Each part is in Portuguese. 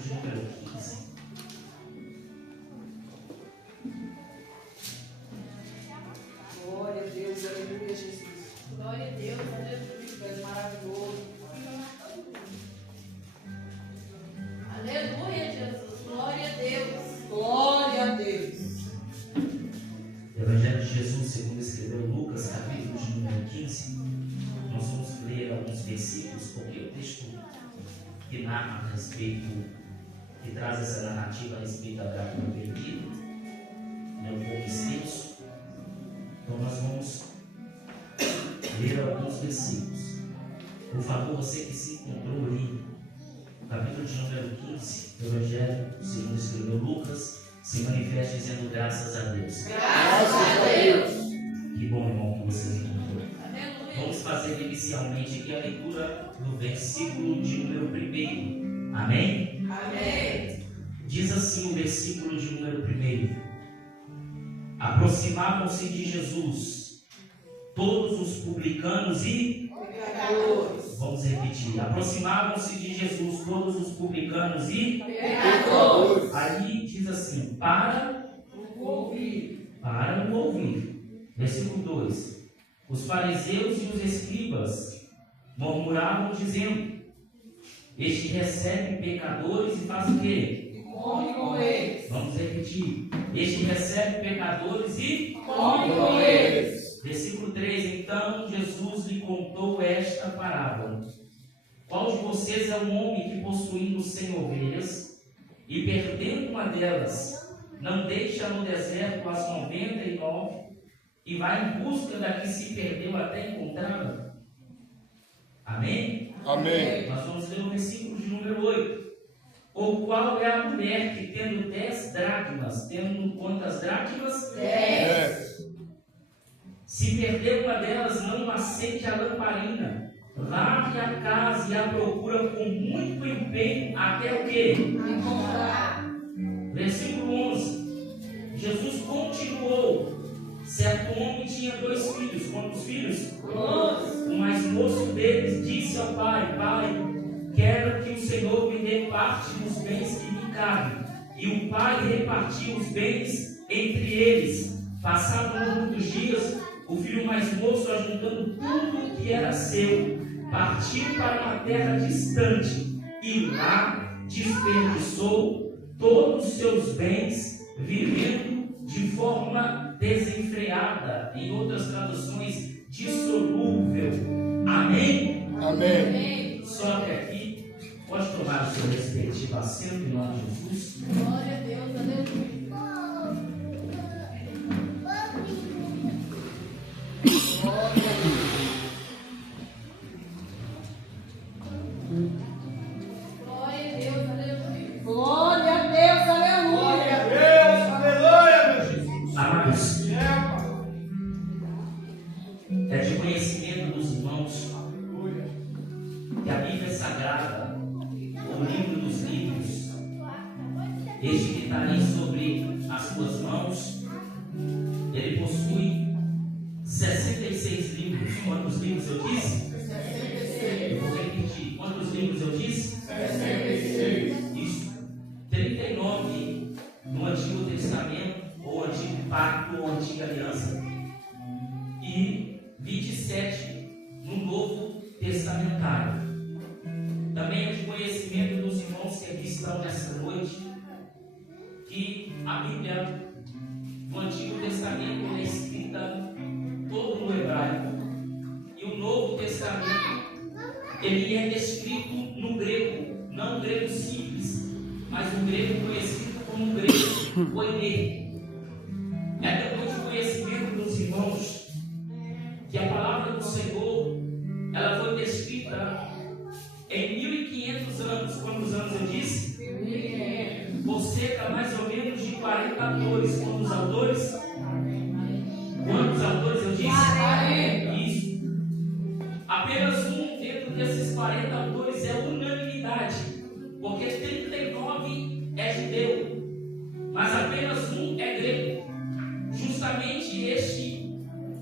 de número 15. Glória a Deus, aleluia, Jesus. Glória a Deus, aleluia. Tu és maravilhoso. Aleluia, Jesus. Glória a Deus. Glória a Deus. Evangelho de Jesus, segundo escreveu Lucas, capítulo de número 15. Nós vamos ler alguns versículos, porque o texto que narra a respeito, que traz essa narrativa a respeito da gráfica perdida, é um pouco extenso. Então nós vamos ler alguns versículos. Por favor, você que se encontrou ali, capítulo de número 15, do Evangelho, segundo escreveu Lucas, se manifesta dizendo graças a Deus. Graças a Deus. Que bom, irmão, que você encontrou. Aleluia. Vamos fazer inicialmente aqui a leitura do versículo de número 1. Amém? Amém. Diz assim o versículo de número 1. Aproximavam-se de Jesus todos os publicanos e Pecadores. Vamos repetir. Aproximavam-se de Jesus todos os publicanos e Pecadores. aí diz assim, para o ouvir. Versículo 2. Os fariseus e os escribas murmuravam dizendo, este recebe pecadores e faz o quê? Come com eles. Vamos repetir. Este recebe pecadores e Come com eles. Versículo 3. Então Jesus lhe contou esta parábola. Qual de vocês é um homem que, possuindo 100 ovelhas e perdendo uma delas, não deixa no deserto as 99 e vai em busca da que se perdeu até encontrá-la? Amém? Amém. Nós vamos ler o versículo de número 8. Ou qual é a mulher que, tendo 10 dracmas, tendo quantas dracmas? 10. Se perder uma delas, não acende a lamparina, varre a casa e a procura com muito empenho até o quê? Encontrar. Versículo 11. Jesus continuou. Certo homem tinha 2 filhos. Quantos filhos? 12. O mais moço deles disse ao pai: Pai, quero que o Senhor me dê parte dos bens que me cabem. E o pai repartiu os bens entre eles. Passados muitos dias, o filho mais moço, ajuntando tudo que era seu, partiu para uma terra distante e lá desperdiçou todos os seus bens, vivendo de forma desenfreada. Em outras traduções, dissolúvel. Amém? Amém. Amém. Só que aqui, pode tomar o seu respectivo assento em nome de Jesus. Glória a Deus. Aleluia. Glória a Deus. Aleluia. Glória a Deus, aleluia. Deus, aleluia, meu Jesus. Amados, é de conhecimento dos irmãos que a Bíblia Sagrada, o livro dos livros, este que está ali sobre as suas mãos, ele possui 66 livros. Quantos livros eu disse? 66. Eu vou repetir. Quantos livros eu disse? 66. Isso. 39 no Antigo Testamento, ou Antigo Pacto, ou Antiga Aliança, e 27 no Novo Testamentário. Também é de conhecimento dos irmãos que aqui estão nessa noite que a Bíblia no Antigo Testamento é escrita todo no hebraico, e o Novo Testamento ele é escrito no grego, não o grego simples, mas o grego conhecido como grego koiné. É também de conhecimento dos irmãos que a palavra do Senhor ela foi descrita em 1500 anos. Quantos anos eu disse? 1500. Você está mais ou menos de 40 autores. Quantos autores? Quantos autores eu disse? 40. Isso. Apenas um dentro desses 40 autores é unanimidade, porque 39 é judeu, mas apenas um é grego. Justamente este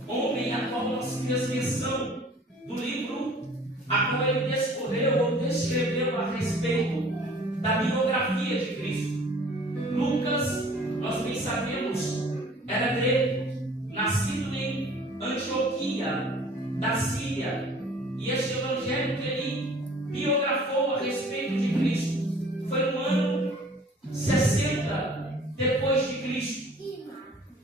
homem a qual nós fez menção do livro a qual ele descorreu ou descreveu a respeito da biografia de Cristo. Lucas, nós bem sabemos, era grego, nascido em Antioquia, da Síria. E este evangelho que ele biografou a respeito de Cristo foi no ano 60 depois de Cristo.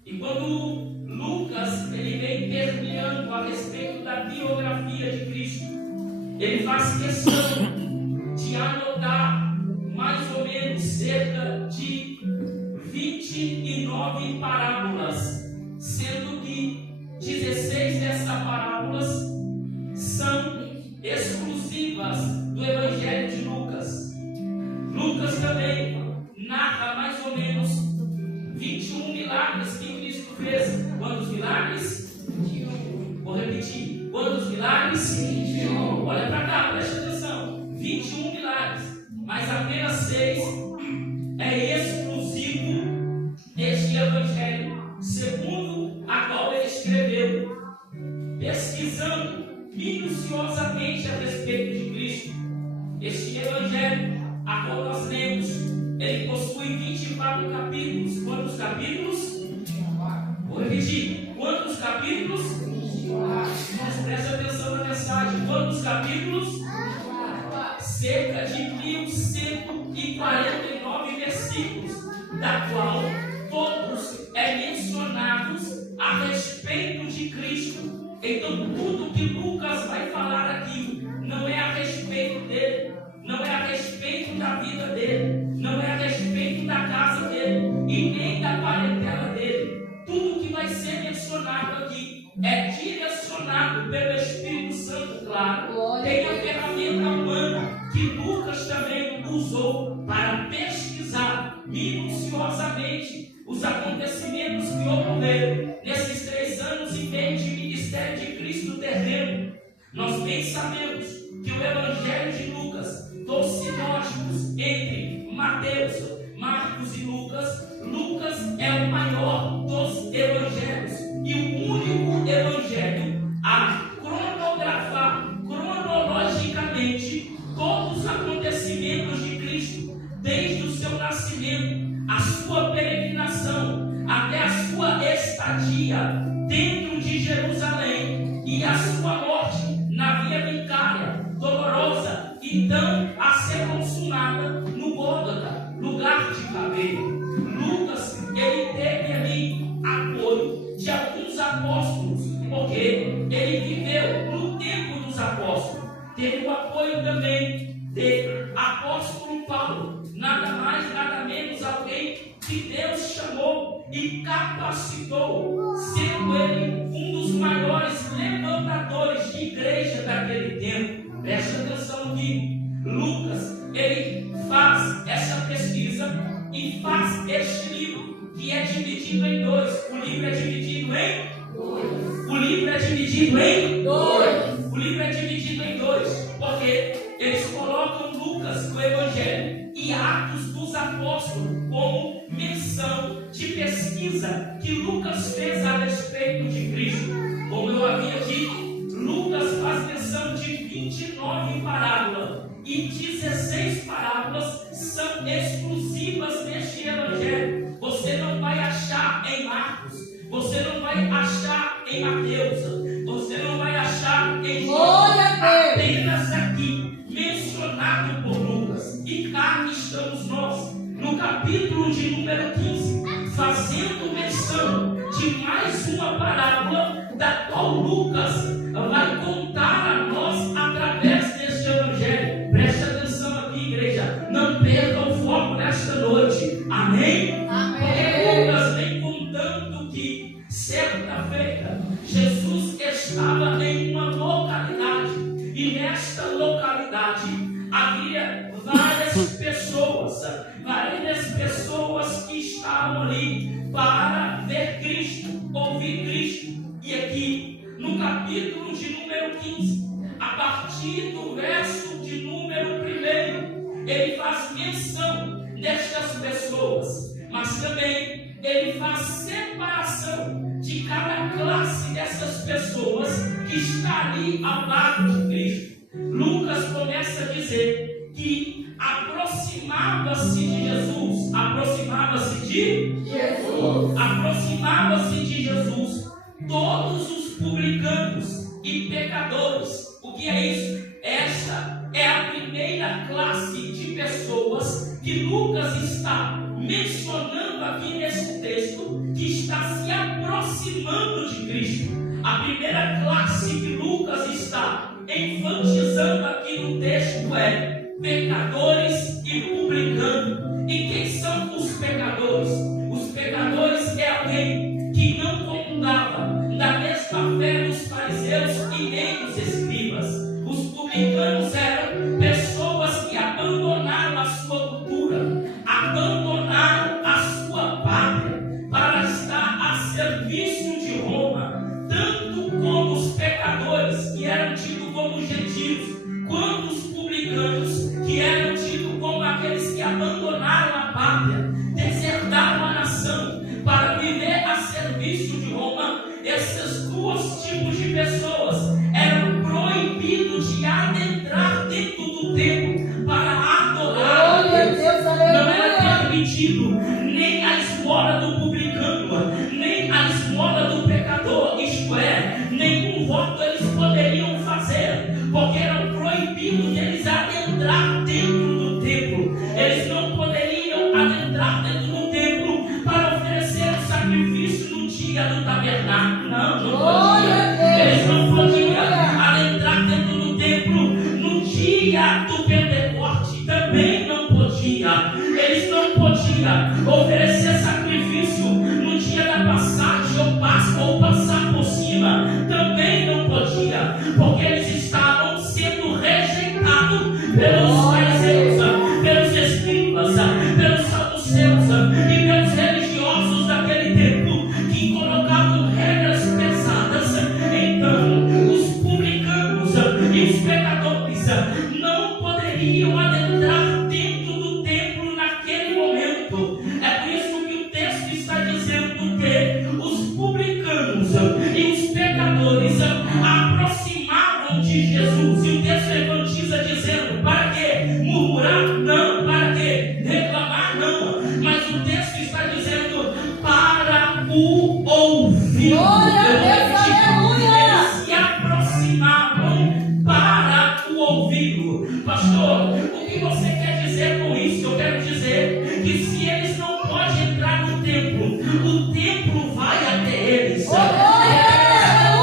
E quando Lucas ele vem permeando a respeito da biografia de Cristo, ele faz questão de anotar mais ou menos cerca de 29 parábolas, sendo que 16 dessas parábolas são exclusivas do Evangelho de Lucas. Lucas também narra mais ou menos 21 milagres que Cristo fez. Quantos milagres? 21. Vou repetir. Quantos milagres? 21. Olha para cá, preste atenção. 21 milagres, mas apenas 6 é exclusivo deste Evangelho, segundo a qual ele escreveu. Pesquisando minuciosamente a respeito de Cristo, este Evangelho a qual nós lemos, ele possui 24 capítulos. Quantos capítulos? Vou repetir. Quantos capítulos? Mas presta atenção na mensagem. Quantos capítulos? Cerca de 1149 versículos, da qual todos mencionados a respeito de Cristo. Então tudo que Lucas vai falar aqui não é a respeito dele, não é a respeito da vida dele, não é a respeito da casa dele e nem da parentela dele. Tudo que vai ser mencionado aqui é direcionado pelo Espírito Santo, claro. Tem a ferramenta humana que Lucas também usou para pesquisar minuciosamente os acontecimentos que ocorreram nesses 3 anos e meio de ministério de Cristo terreno. Nós bem sabemos que o Evangelho de Lucas, dos sinóticos entre Mateus, Marcos e Lucas, Lucas é o maior dos evangelhos e o único evangelho a cronografar cronologicamente todos os acontecimentos de Cristo, desde o seu nascimento, a sua peregrinação, até a sua estadia dentro de Jerusalém e a sua morte na via vicária, dolorosa, então a ser consumada no Gólgota, lugar de caveira. Lucas, ele teve ali apoio de alguns apóstolos, porque ele viveu no tempo dos apóstolos. Teve o apoio também de apóstolo Paulo, nada mais, nada menos alguém que Deus chamou e capacitou, sendo ele um dos maiores levantadores de igreja daquele tempo. Preste atenção aqui. Lucas, ele faz essa pesquisa e faz este livro, que é dividido em 2. O livro é dividido em 2. O livro é dividido em 2. O livro é dividido em 2, porque eles colocam Lucas, o Evangelho, e Atos dos Apóstolos como menção de pesquisa que Lucas fez a respeito de Cristo. Como eu havia dito, Lucas faz menção de 29 parábolas e 16 parábolas são exclusivas neste Evangelho. Você não vai achar em Marcos, você não vai achar em Mateus, você não vai achar em João, apenas aqui mencionado por Lucas. E cá estamos nós, no capítulo de número 15, fazendo menção de mais uma parábola, da qual Lucas vai contar a nós através deste Evangelho. Preste atenção aqui, igreja, não perca o foco nesta noite. Amém? Porque Lucas vem contando que certa feita Jesus estava em uma localidade, e nesta localidade havia várias pessoas que estavam ali para ver Cristo, ouvir Cristo. E aqui no capítulo de número 15, a partir do verso de número 1, ele faz menção destas pessoas, mas também ele faz separação de cada classe dessas pessoas que está ali ao lado de Cristo. Lucas começa a dizer que aproximava-se de Jesus. Aproximava-se de Jesus. Aproximava-se de Jesus todos os publicanos e pecadores. O que é isso? Essa é a primeira classe de pessoas que Lucas está mencionando aqui nesse texto, que está se aproximando de Cristo. A primeira classe que Lucas está enfatizando aqui no texto é pecadores e publicanos. E quem são os pecadores? Os pecadores é alguém que não comungava da mesma fé dos fariseus e nem dos escribas. Os publicanos eram pessoas que abandonaram a sua cultura, abandonaram a sua pátria para estar a serviço de Roma, tanto como os pecadores, que eram tidos como gentios, quanto os publicanos, que eram tidos como aqueles que abandonaram a pátria, desertaram a nação para viver a serviço de Roma. Esses dois tipos de pessoas eram proibidos de adentrar dentro do templo para adorar a Deus. Não era permitido nem a esmola do publicano, nem a esmola do pecador, isto é, nenhum voto eles poderiam fazer, porque eram proibidos de eles adentrar dentro do templo. Eles não poderiam adentrar dentro do templo para oferecer o sacrifício no dia do tabernáculo. Não podia. Eles não podiam adentrar dentro do templo no dia do Pentecoste. Também não podia. Eles não podiam oferecer sacrifício no dia da passagem ou Páscoa ou passar por cima. Também não podia, porque eles estavam sendo rejeitados pelos fariseus, pelos escribas, pelos saduceus e pelos religiosos daquele tempo, que colocavam regras pesadas. Então, os publicanos e os pecadores não poderiam adentrar dentro do templo naquele momento. É por isso que o texto está dizendo que os publicanos e os pecadores aproximavam de Jesus. E o texto enfatiza dizendo: para que murmurar? Não. Para que reclamar? Não. Mas o texto está dizendo: para o ouvir. Glória a Deus, aleluia. Eles se aproximavam para o ouvi-lo. Pastor, o que você quer dizer com isso? Eu quero dizer que se eles não podem entrar no templo, o templo vai até eles. Entrar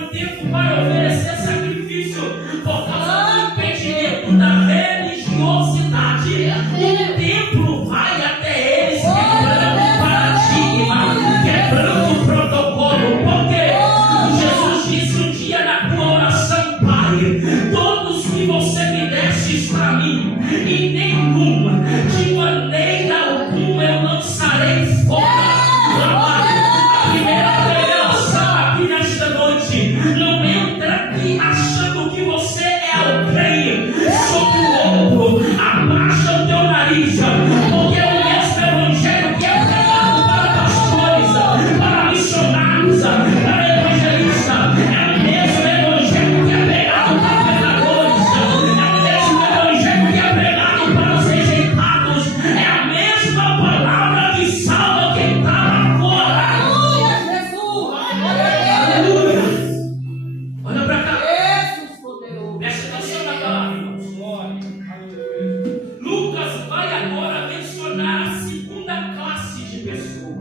no templo para oferecer sacrifício por causa do impedimento da religiosidade. O templo vai até eles, quebrando paradigma, quebrando o protocolo. Porque Jesus disse um dia na tua oração: Pai, todos que você me destes para mim, e nenhuma, de maneira alguma eu lançarei fora. A primeira revelação aqui nesta noite: não entra aqui achando que você é o crente sobre o ombro, abaixa o teu nariz, porque o mesmo evangelho que é pregado para pastores, para missionários, para evangelistas, é o mesmo evangelho que é pregado para pecadores, é o mesmo evangelho que é pregado para os rejeitados, é a mesma palavra que salva quem está lá fora. Aleluia, Jesus. Aleluia. Olha para cá. Jesus poderoso. Presta atenção na palavra, irmãos. Lucas vai agora mencionar a segunda classe de pessoa.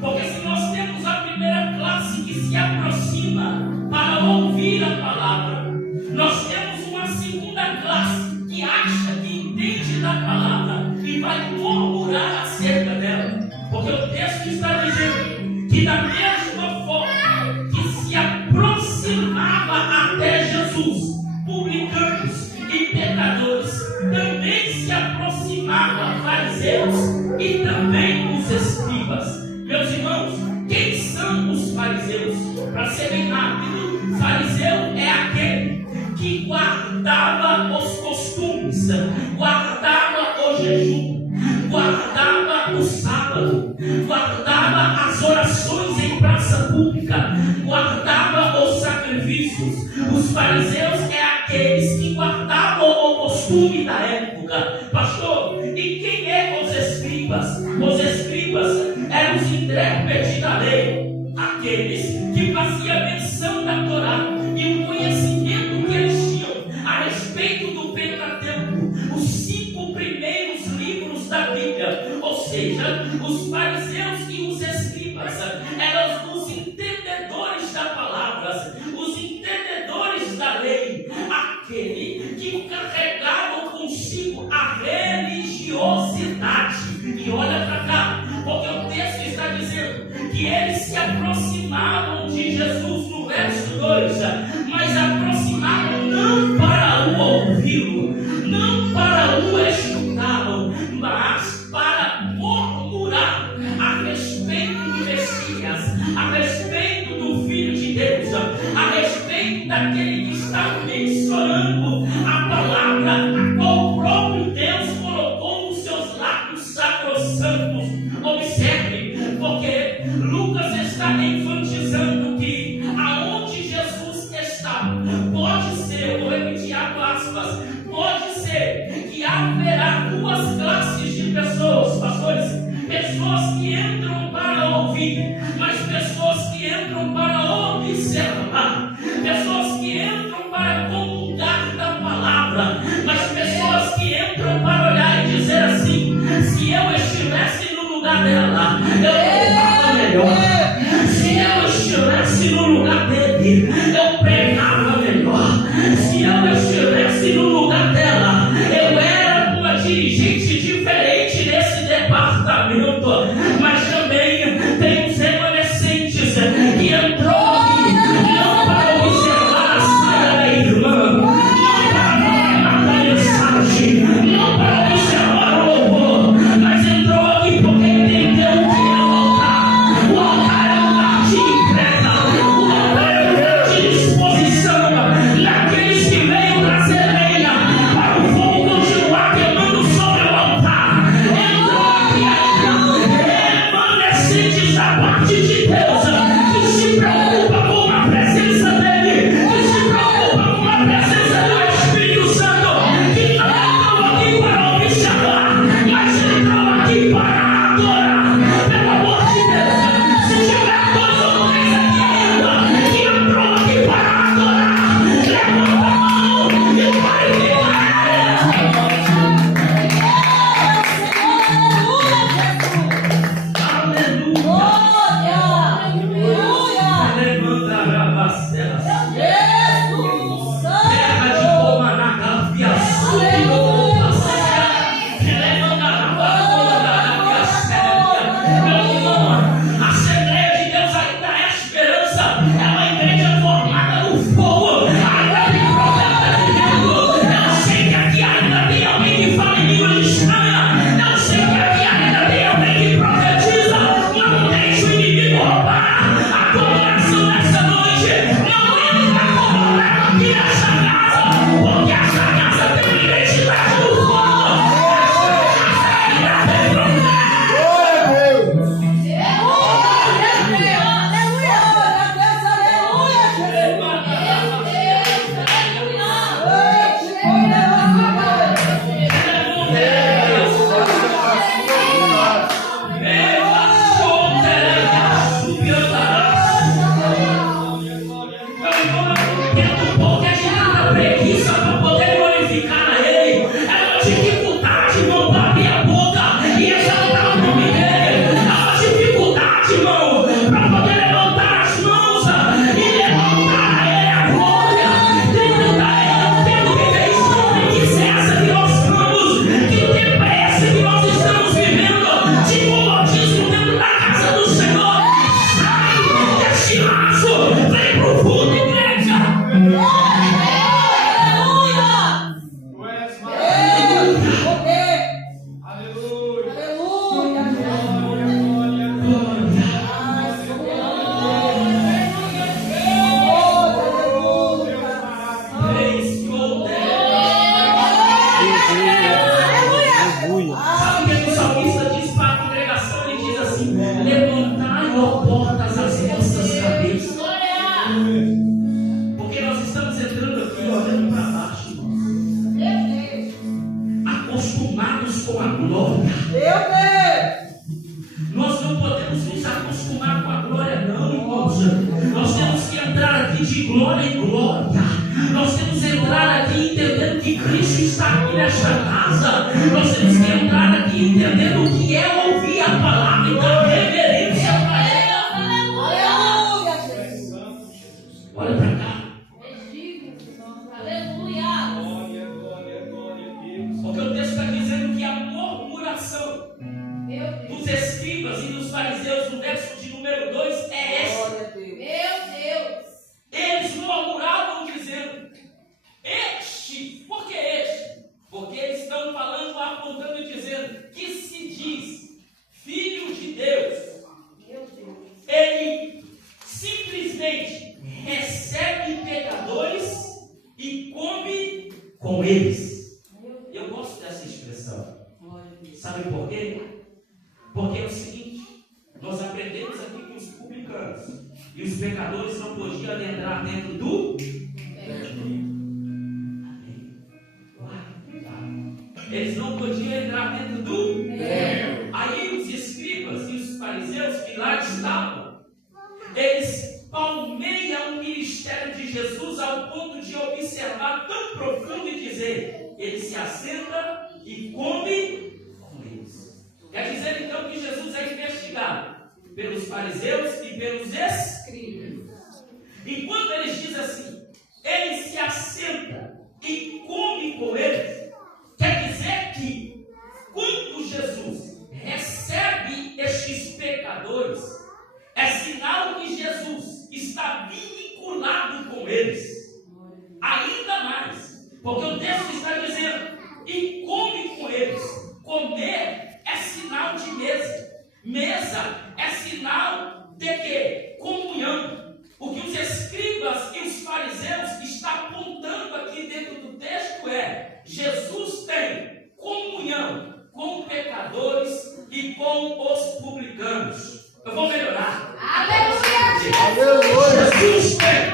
Porque se nós temos a primeira classe que se aproxima para ouvir a palavra, nós temos uma segunda classe que acha que entende da palavra e vai murmurar acerca dela. Porque o texto está dizendo que da mesma forma que se aproximava até Jesus publicanos e pecadores, também se aproximavam fariseus e também os escribas. Meus irmãos, quem são os fariseus? Para ser bem rápido, fariseu é aquele que guardava os costumes, guardava o jejum, guardava o sábado, guardava as orações em praça pública, guardava os sacrifícios. Os fariseus é aqueles que guardavam o costume da época. Pastor, e quem é os escribas? Os escribas eram os intérpretes da lei, aqueles que faziam menção da Torá e o conhecimento que eles tinham a respeito do Pentateuco, os 5 primeiros livros da Bíblia. Ou seja, os fariseus e os escribas eram os entendedores da palavra, os entendedores da lei, aquele que carregavam consigo a religiosidade. E olha para cá, porque o texto está dizendo que eles se aproximavam de Jesus no verso 2, mas aproximavam não para o ouvi-lo, não para o escutá-lo, mas para murmurar a respeito do Messias, a respeito do Filho de Deus, a respeito daquele que está mencionando a palavra a qual o próprio Deus colocou nos seus lábios sacrossantos. Observe, porque Lucas está enfatizando que aonde Jesus está, pode ser, vou repetir aspas, pode ser que haverá 2 classes de pessoas, pastores: pessoas que entram para ouvir, mas pessoas que entram para observar, pessoas que entram para comungar da palavra, mas pessoas que entram para olhar e dizer assim: se eu estivesse no lugar dela, eu pregava melhor. Se eu estivesse no lugar dele, eu pregava melhor. Se eu estivesse no lugar dela, eu era uma dirigente glória em glória. Nós temos que entrar aqui entendendo que Cristo está aqui nesta casa. Nós temos que entrar aqui entendendo o que é ouvir a palavra e dar reverência para ela. Aleluia, Jesus. Olha para cá. Aleluia. Glória, glória, glória a Deus. Porque o texto está dizendo que a murmuração Meu Deus. dos escribas e dos fariseus, no verso de número 2, é esta. Glória a Deus. Meu Deus. Eles murmuravam dizendo: por que este? Porque eles estão falando, apontando e dizendo que se diz filho de Deus. Meu Deus. Ele simplesmente recebe pecadores e come com eles. Eu gosto dessa expressão. Sabe por quê? Porque é o seguinte: nós aprendemos aqui que os publicanos e os pecadores não podiam entrar dentro do eles não podiam entrar dentro do Aí os escribas e os fariseus que lá estavam, eles palmeiam o ministério de Jesus ao ponto de observar tão profundo e dizer: ele se assenta e come com eles. Quer dizer então que Jesus é investigado pelos fariseus e pelos escribas. E quando eles dizem assim, ele se assenta e come com eles, quer dizer que quando Jesus recebe estes pecadores, é sinal que Jesus está vinculado com eles. Ainda mais, porque o texto está dizendo, e come com eles. Comer é sinal de mesa. Mesa é sinal de quê? Comunhão. O que os escribas e os fariseus estão apontando aqui dentro do texto é: Jesus tem comunhão com pecadores e com os publicanos. Eu vou melhorar. Aleluia. Aleluia. Jesus tem